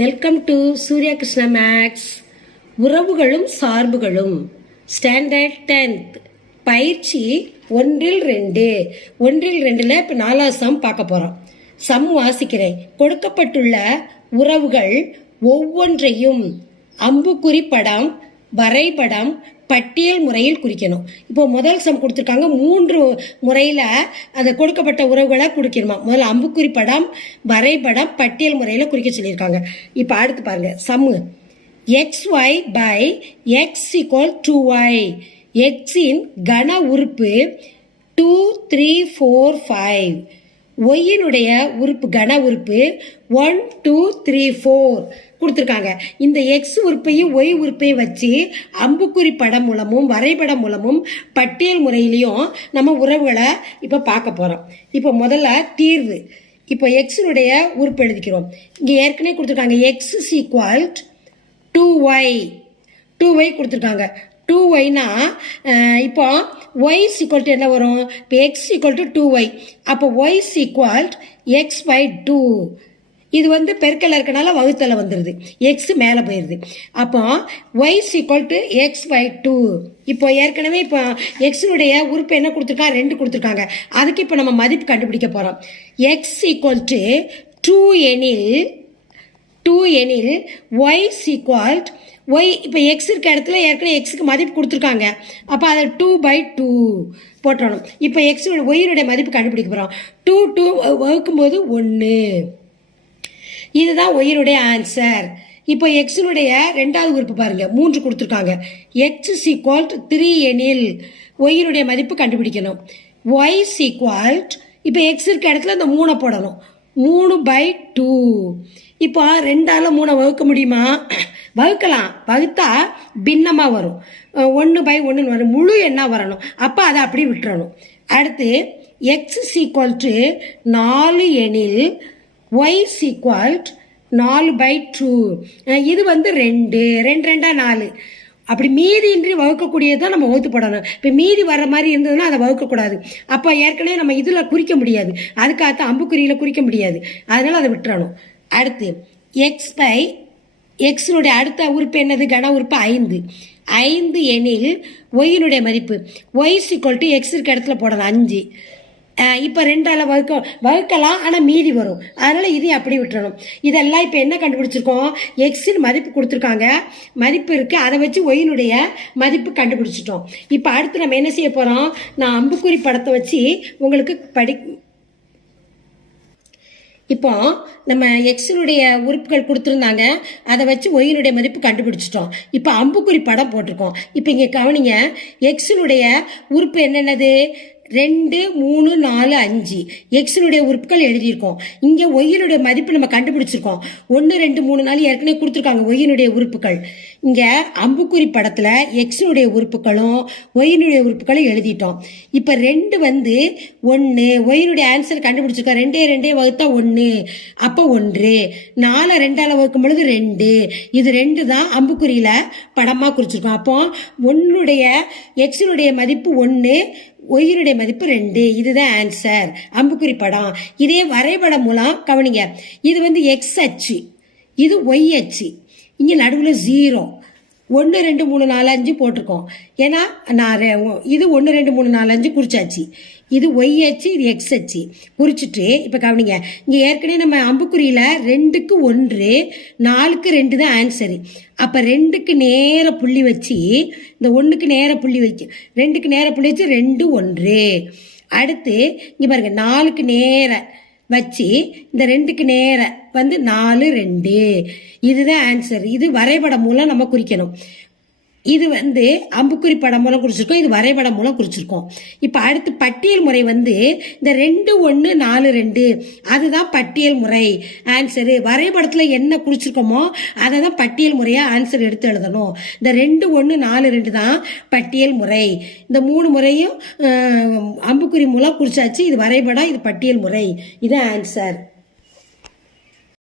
Welcome to Surya Krishna maths. உறவுகளும் சார்புகளும் standard 10th பயிற்சி 1-2 இப்போ 4வது சம் பார்க்க போகிறோம். சம் வாசிக்கிறேன். கொடுக்கப்பட்டுள்ள உறவுகள் ஒவ்வொன்றையும் அம்புக்குறி படம், வரைபடம், பட்டியல் முறையில் குறிக்கணும். இப்போ முதல் சம் கொடுத்துருக்காங்க. 3 முறையில் அதை கொடுக்கப்பட்ட உறவுகளை குறிக்கணுமா. முதல்ல அம்புக்குறி படம், வரைபடம், பட்டியல் முறையில் குறிக்க சொல்லியிருக்காங்க. இப்போ அடுத்து பாருங்க சம்மு. xy by x equal 2y. எக்ஸின் கன உறுப்பு 2, 3, 4, 5. ஒய்யினுடைய உறுப்பு கன உறுப்பு 1, 2, 3, 4 கொடுத்துருக்காங்க. இந்த எக்ஸ் உறுப்பையும் ஒய் உறுப்பையும் வச்சு அம்புக்குறி படம் மூலமும் வரைபடம் மூலமும் பட்டியல் முறையிலையும் நம்ம உறவுகளை இப்போ பார்க்க போகிறோம். இப்போ முதல்ல தீர்வு. இப்போ எக்ஸினுடைய உறுப்பு எழுதிக்கிறோம். இங்கே ஏற்கனவே கொடுத்துருக்காங்க X is equal 2y. 2y கொடுத்துருக்காங்க. 2yனா இப்போ y is equal to என்ன வரும்? இப்போ x equal to 2y. அப்போ y is equal x by 2. இது வந்து பெருக்கல் இருக்கனால வகுத்தல வந்துடுது. எக்ஸ் மேலே போயிடுது. அப்போ y is equal to x by 2. இப்போ ஏற்கனவே இப்போ எக்ஸினுடைய உறுப்பு என்ன கொடுத்துருக்காங்க? 2 கொடுத்துருக்காங்க. அதுக்கு இப்போ நம்ம மதிப்பு கண்டுபிடிக்க போகிறோம். x equal to 2 எனில் y is equal ஒய். இப்போ எக்ஸ் இருக்க இடத்துல ஏற்கனவே எக்ஸுக்கு மதிப்பு கொடுத்துருக்காங்க. அப்போ அதை 2/2 போட்டுறணும். இப்போ எக்ஸ் ஒய்யினுடைய மதிப்பு கண்டுபிடிக்க போகிறோம். 2 வகுக்கும்போது 1. இதுதான் ஒய்யினுடைய ஆன்சர். இப்போ எக்ஸினுடைய 2வது உறுப்பு பாருங்கள், 3 கொடுத்துருக்காங்க. எக்ஸ் இஸ் ஈக்குவல் 3 எனில் ஒய்யினுடைய மதிப்பு கண்டுபிடிக்கணும். ஒய் இஸ் ஈக்குவல் இப்போ எக்ஸ் இருக்க இடத்துல இந்த 3 போடணும். 3/2. இப்போ 2ஆல் 3 வகுக்க முடியுமா? வகுக்கலாம். வகுத்தா பின்னமாக வரும். 1/1 வரும். முழு எண்ணா வரணும். அப்போ அதை அப்படி விட்டுறணும். அடுத்து எக்ஸ் இஸ் ஈக்குவல் 4 எனில் ஒய் இஸ் ஈக்குவல் 4/2. இது வந்து 2 2 4. அப்படி மீதியின்றி வகுக்கக்கூடியது தான் நம்ம வகுத்து போடணும். இப்போ மீதி வர்ற மாதிரி இருந்ததுன்னா அதை வகுக்கக்கூடாது. அப்போ ஏற்கனவே நம்ம இதில் குறிக்க முடியாது. அதுக்காகத்தான் அம்புக்குறியில் குறிக்க முடியாது. அதனால் அதை விட்டுறணும். அடுத்து எக்ஸ் பை எக்ஸினுடைய அடுத்த உறுப்பு என்னது? கன உறுப்பு 5 எனில் ஒய்யினுடைய மதிப்பு ஒய் ஈக்குவல் டு எக்ஸ் இருக்க இடத்துல போடணும் 5. இப்போ 2ஆல் வகுக்கலாம். ஆனால் மீதி வரும். அதனால் இதையும் அப்படி விட்டுறணும். இதெல்லாம் இப்போ என்ன கண்டுபிடிச்சிருக்கோம்? எக்ஸின் மதிப்பு கொடுத்துருக்காங்க. மதிப்பு இருக்குது. அதை வச்சு ஒய்யினுடைய மதிப்பு கண்டுபிடிச்சிட்டோம். இப்போ அடுத்து நம்ம என்ன செய்ய போகிறோம்? நான் அம்புக்குறி படத்தை வச்சு உங்களுக்கு இப்போ நம்ம எக்ஸினுடைய உறுப்புகள் கொடுத்துருந்தாங்க. அதை வச்சு ஒய்யினுடைய மதிப்பு கண்டுபிடிச்சிட்டோம். இப்போ அம்புக்குறி படம் போட்டிருக்கோம். இப்போ இங்கே கவனிங்க. எக்ஸினுடைய உறுப்பு என்னென்னது? 2, 3, 4, 5 எக்ஸினுடைய உறுப்புகள் எழுதியிருக்கோம். இங்கே ஒய்யினுடைய மதிப்பு நம்ம கண்டுபிடிச்சிருக்கோம். 1, 2, 3, 4 ஏற்கனவே கொடுத்துருக்காங்க ஒய்யினுடைய உறுப்புகள். இங்கே அம்புக்குறி படத்தில் எக்ஸினுடைய உறுப்புகளும் ஒய்யினுடைய உறுப்புகளும் எழுதிட்டோம். இப்போ 2 வந்து 1. ஒய்யினுடைய ஆன்சர் கண்டுபிடிச்சிருக்கோம். 2 வகுத்தா 1. அப்போ 1. 4 2ஆல் வகுக்கும் பொழுது 2. இது 2 தான் அம்புக்குறியில் படமாக குறிச்சிருக்கோம். அப்போ எக்ஸினுடைய மதிப்பு 1, ஒய்யினுடைய மதிப்பு 2. இதுதான் ஆன்சர். அம்புக்குறி படம். இதே வரைபடம் மூலம் கவனிங்க. இது வந்து எக்ஸ் அச்சு, இது ஒய் அச்சு. இங்கே நடுவில் 0. 1 2 3 4 5 போட்டிருக்கோம். ஏன்னா நான் இது 1 2 3 4 5 குறிச்சாச்சு. இது ஒய் அச்சு, இது எக்ஸ் அச்சு குறிச்சிட்டு இப்போ கவனிங்க. இங்கே ஏற்கனவே நம்ம அம்புக்குறியில் 2க்கு 1, 4க்கு 2 தான் ஆன்சரு. அப்போ 2க்கு நேர புள்ளி வச்சு இந்த 1க்கு நேர புள்ளி வச்சு 2க்கு நேர புள்ளி வச்சு 2 1. அடுத்து இங்கே பாருங்க 4க்கு நேர வச்சு இந்த 2க்கு நேர வந்து 4 2. இதுதான் ஆன்சர். இது வரைபடம் மூலம் நம்ம குறிக்கணும். இது வந்து அம்புக்குறி படம் மூலம் குறிச்சிருக்கோம். இது வரைபடம் மூலம் குறிச்சிருக்கோம். இப்போ அடுத்து பட்டியல் முறை வந்து இந்த 2 1 4 2 அதுதான் பட்டியல் முறை ஆன்சரு. வரைபடத்தில் என்ன குறிச்சிருக்கோமோ அதை தான் பட்டியல் முறையாக ஆன்சர் எடுத்து எழுதணும். இந்த 2 1 4 2 தான் பட்டியல் முறை. இந்த 3 முறையும் அம்புக்குறி மூலம் குறிச்சாச்சு. இது வரைபடம், இது பட்டியல் முறை. இது ஆன்சர்.